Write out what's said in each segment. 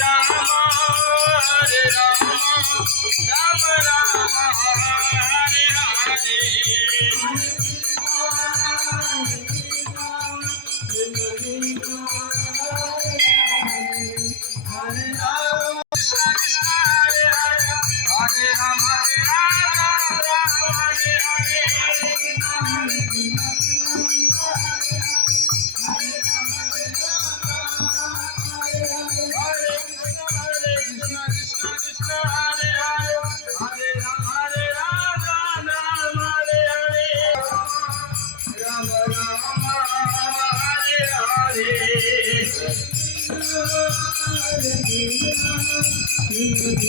Rama, Hare Rama.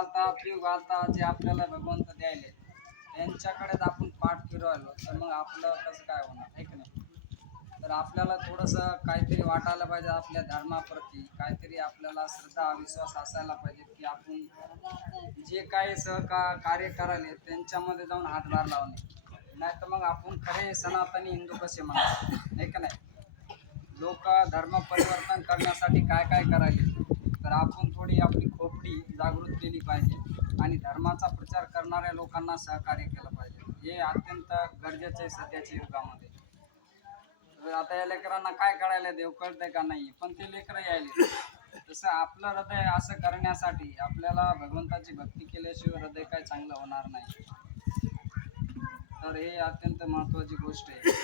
घालता पीव घालता जे आपल्याला भगवंत द्यायले त्यांच्याकडेच आपण पाठ फिरवायलो तर मग आपलं कसं काय होणार? आहे की नाही? तर आपल्याला थोडंसं काहीतरी वाटायला पाहिजे आपल्या धर्माप्रती. काहीतरी आपल्याला श्रद्धा विश्वास असायला पाहिजे की आपण जे काही सहका कार्य करायले त्यांच्यामध्ये जाऊन हातभार लावणे नाही. तर मग आपण खरे सनातनी हिंदू कसे म्हणतात नाही का नाही? लोक धर्म परिवर्तन करण्यासाठी काय काय करायले? तर आपण थोडी आपली खोपडी जागृत केली पाहिजे आणि धर्माचा प्रचार करणाऱ्या लोकांना सहकार्य केलं पाहिजे. हे अत्यंत गरजेचं आहे सध्याच्या युगामध्ये. आता या लेकरांना काय कळायला देव कळतंय का नाही? पण ते लेकरं यायले तसं आपलं हृदय असं करण्यासाठी आपल्याला भगवंताची भक्ती केल्याशिवाय हृदय काय चांगलं होणार नाही. तर हे अत्यंत महत्त्वाची गोष्ट आहे.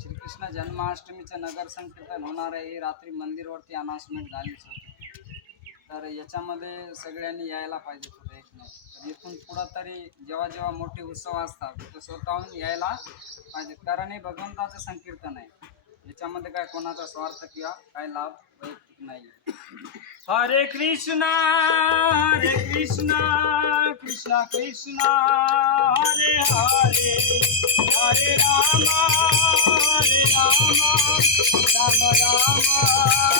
श्रीकृष्ण जन्माष्टमीचं नगर संकीर्तन होणार आहे. ही रात्री मंदिरवरती अनाउन्समेंट झालीच होती. तर याच्यामध्ये सगळ्यांनी यायला पाहिजे थोडं एक नाही तर इथून पुढं तरी जेव्हा जेव्हा मोठे उत्सव असतात तर स्वतःहून यायला पाहिजे. कारण हे भगवंताचं संकीर्तन आहे. याच्यामध्ये काय कोणाचा स्वार्थ किंवा काय लाभ वैयक्तिक नाही. हरे कृष्णा हरे कृष्णा कृष्णा कृष्णा हरे हरे हरे राम हरे राम राम राम.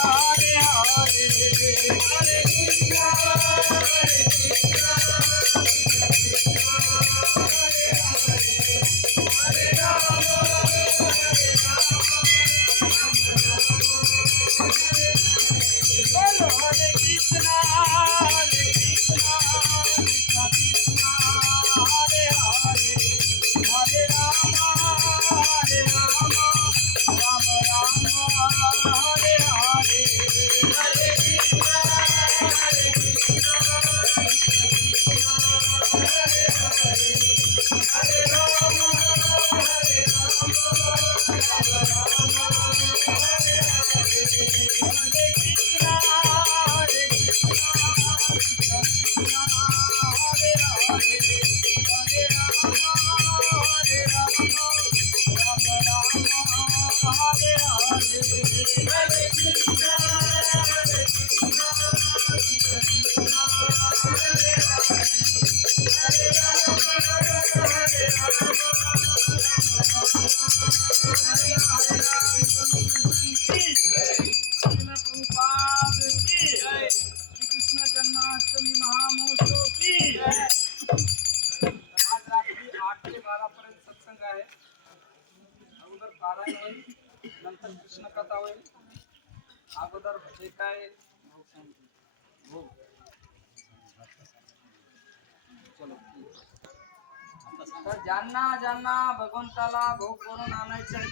तर ज्यांना ज्यांना भगवंताला भोग करून आणायचे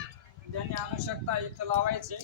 ज्यांनी आणू शकता इथं लावायचे